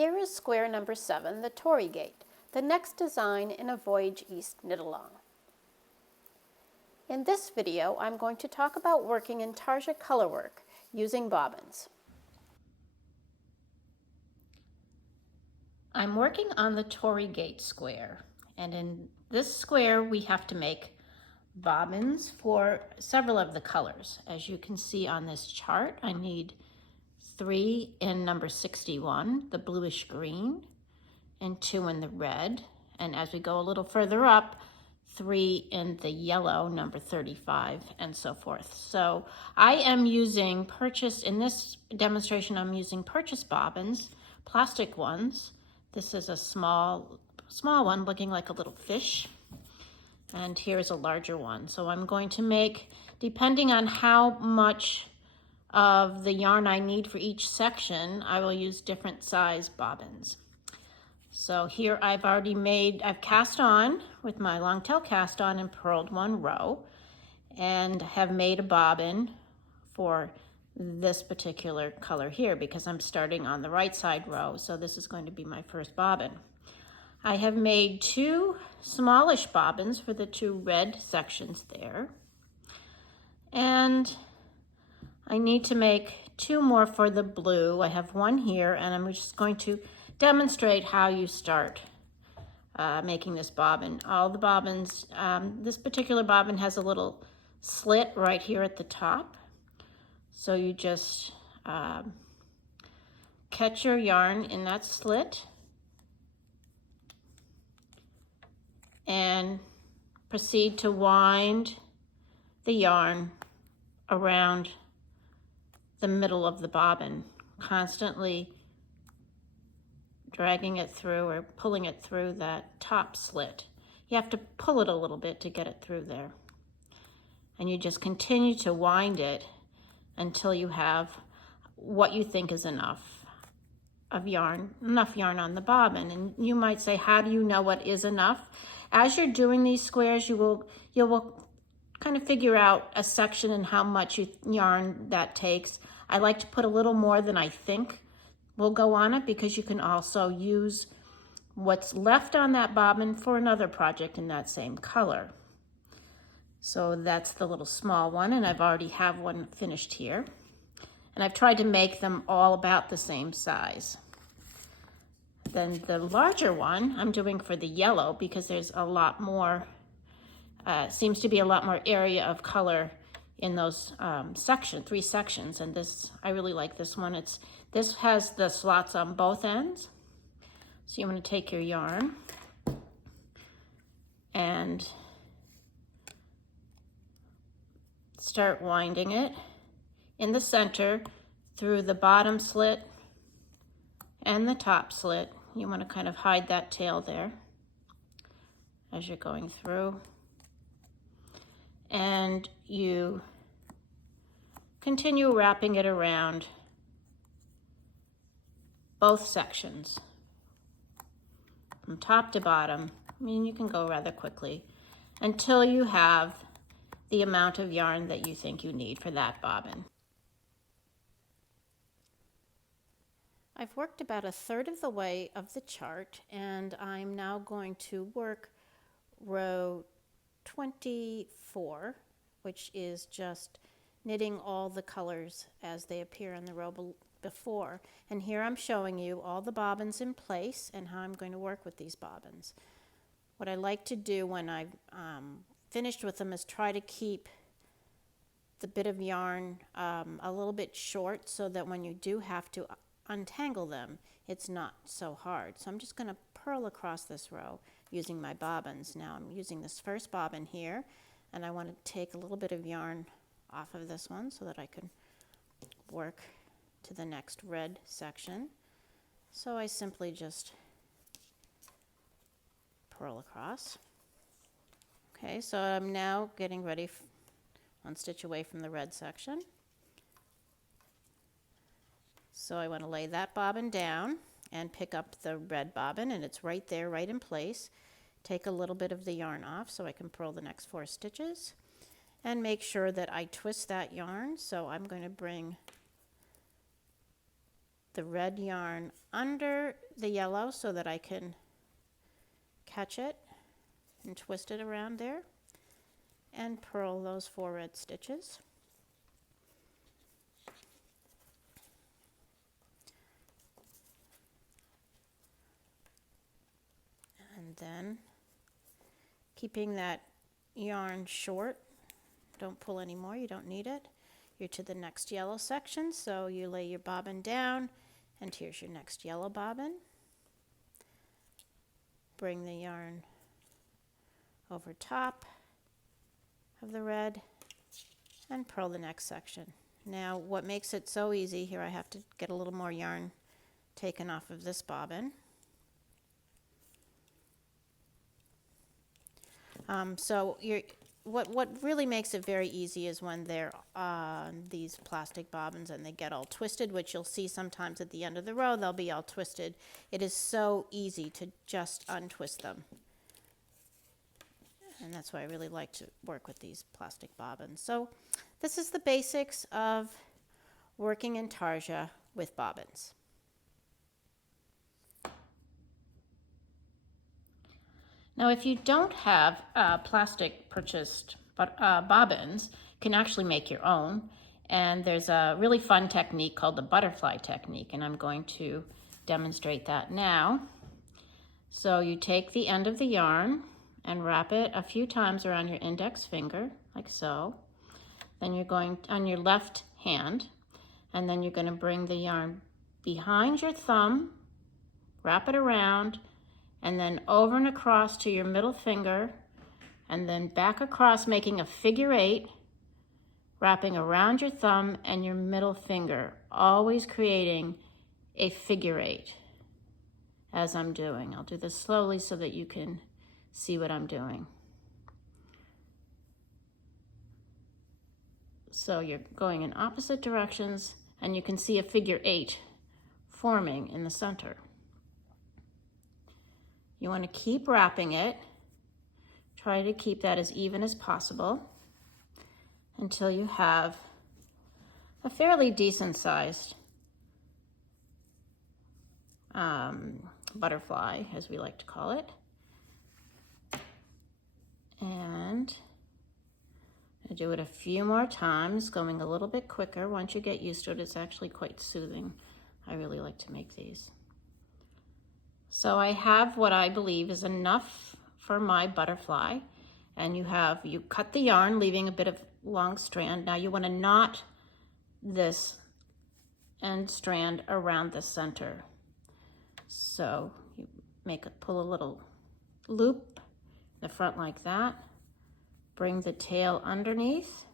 Here is square number 7, the Torii Gate, the next design in a Voyage East knit-along. In this video, I'm going to talk about working in target colorwork using bobbins. I'm working on the Torii Gate square, and in this square we have to make bobbins for several of the colors. As you can see on this chart, I need 3 in number 61, the bluish green, and 2 in the red. And as we go a little further up, 3 in the yellow, number 35, and so forth. So I am using in this demonstration, I'm using purchase bobbins, plastic ones. This is a small one looking like a little fish. And here's a larger one. So I'm going to make, depending on how much of the yarn I need for each section, I will use different size bobbins. So here I've cast on with my long tail cast on and purled 1 row and have made a bobbin for this particular color here because I'm starting on the right side row. So this is going to be my first bobbin. I have made 2 smallish bobbins for the 2 red sections there. And I need to make 2 more for the blue. I have 1 here, and I'm just going to demonstrate how you start making this bobbin. All the bobbins, this particular bobbin has a little slit right here at the top. So you just catch your yarn in that slit and proceed to wind the yarn around the middle of the bobbin, constantly dragging it through or pulling it through that top slit. You have to pull it a little bit to get it through there. And you just continue to wind it until you have what you think is enough yarn on the bobbin. And you might say, how do you know what is enough? As you're doing these squares, you will kind of figure out a section and how much yarn that takes. I like to put a little more than I think will go on it because you can also use what's left on that bobbin for another project in that same color. So that's the little small one, and I've already have one finished here. And I've tried to make them all about the same size. Then the larger one I'm doing for the yellow because there's a lot more, seems to be a lot more area of color in those 3 sections. And this, I really like this one. This has the slots on both ends. So you want to take your yarn and start winding it in the center through the bottom slit and the top slit. You want to kind of hide that tail there as you're going through. And you continue wrapping it around both sections from top to bottom. I mean, you can go rather quickly until you have the amount of yarn that you think you need for that bobbin. I've worked about 1/3 of the way of the chart, and I'm now going to work row 24, which is just knitting all the colors as they appear in the row before. And here I'm showing you all the bobbins in place and how I'm going to work with these bobbins. What I like to do when I've finished with them is try to keep the bit of yarn a little bit short so that when you do have to untangle them, it's not so hard. So I'm just going to purl across this row using my bobbins. Now I'm using this first bobbin here, and I want to take a little bit of yarn off of this one so that I can work to the next red section. So I simply just purl across. Okay, so I'm now getting ready, 1 stitch away from the red section. So I want to lay that bobbin down and pick up the red bobbin, and it's right there, right in place. Take a little bit of the yarn off so I can purl the next 4 stitches and make sure that I twist that yarn. So I'm going to bring the red yarn under the yellow so that I can catch it and twist it around there and purl those 4 red stitches. And then keeping that yarn short, don't pull anymore, you don't need it. You're to the next yellow section, so you lay your bobbin down, and here's your next yellow bobbin. Bring the yarn over top of the red and purl the next section. Now, what makes it so easy, here I have to get a little more yarn taken off of this bobbin. What really makes it very easy is when they're on these plastic bobbins and they get all twisted, which you'll see sometimes at the end of the row, they'll be all twisted. It is so easy to just untwist them. And that's why I really like to work with these plastic bobbins. So this is the basics of working intarsia with bobbins. Now, if you don't have plastic purchased bobbins, you can actually make your own. And there's a really fun technique called the butterfly technique, and I'm going to demonstrate that now. So you take the end of the yarn and wrap it a few times around your index finger, like so. Then you're going on your left hand, and then you're going to bring the yarn behind your thumb, wrap it around, and then over and across to your middle finger, and then back across, making a figure 8, wrapping around your thumb and your middle finger, always creating a figure 8 as I'm doing. I'll do this slowly so that you can see what I'm doing. So you're going in opposite directions, and you can see a figure 8 forming in the center. You want to keep wrapping it. Try to keep that as even as possible until you have a fairly decent sized butterfly, as we like to call it. And I do it a few more times, going a little bit quicker. Once you get used to it, it's actually quite soothing. I really like to make these. So I have what I believe is enough for my butterfly, and you cut the yarn, leaving a bit of long strand. Now you want to knot this end strand around the center. So you pull a little loop in the front like that, bring the tail underneath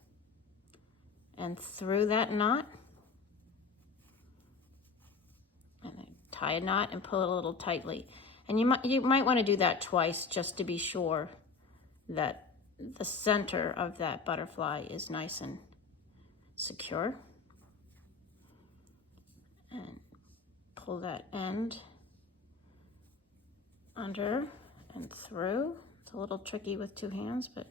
and through that knot, and then tie a knot and pull it a little tightly. And you might want to do that twice just to be sure that the center of that butterfly is nice and secure. And pull that end under and through. It's a little tricky with 2 hands, but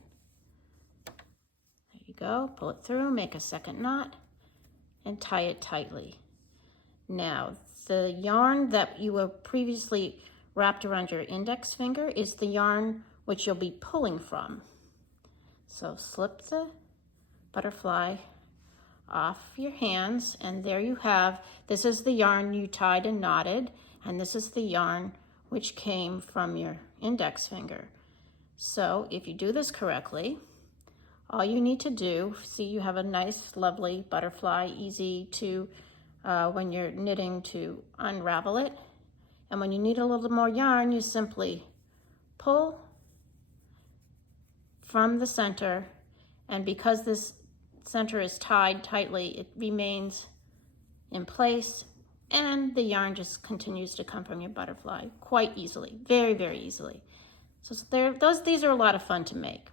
there you go. Pull it through, make a second knot, and tie it tightly. Now, the yarn that you were previously wrapped around your index finger is the yarn which you'll be pulling from. So slip the butterfly off your hands, and there you have, this is the yarn you tied and knotted, and this is the yarn which came from your index finger. So if you do this correctly, all you need to do, see, you have a nice, lovely butterfly, easy to when you're knitting to unravel it. And when you need a little more yarn, you simply pull from the center, and because this center is tied tightly, it remains in place, and the yarn just continues to come from your butterfly quite easily, very, very easily. So these are a lot of fun to make.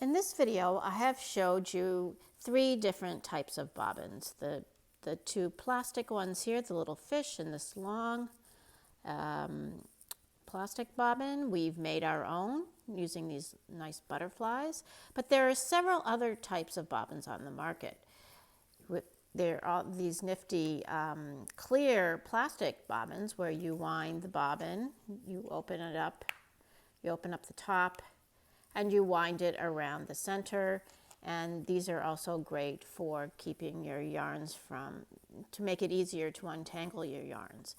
In this video, I have showed you 3 different types of bobbins. The 2 plastic ones here, the little fish, and this long plastic bobbin. We've made our own using these nice butterflies, but there are several other types of bobbins on the market. there are these nifty clear plastic bobbins where you wind the bobbin, you open it up, you open up the top, and you wind it around the center. And these are also great for keeping your yarns to make it easier to untangle your yarns.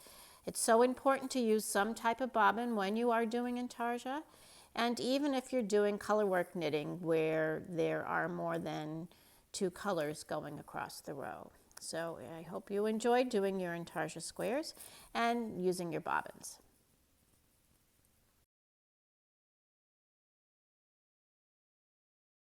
It's so important to use some type of bobbin when you are doing intarsia, and even if you're doing color work knitting where there are more than 2 colors going across the row. So I hope you enjoyed doing your intarsia squares and using your bobbins.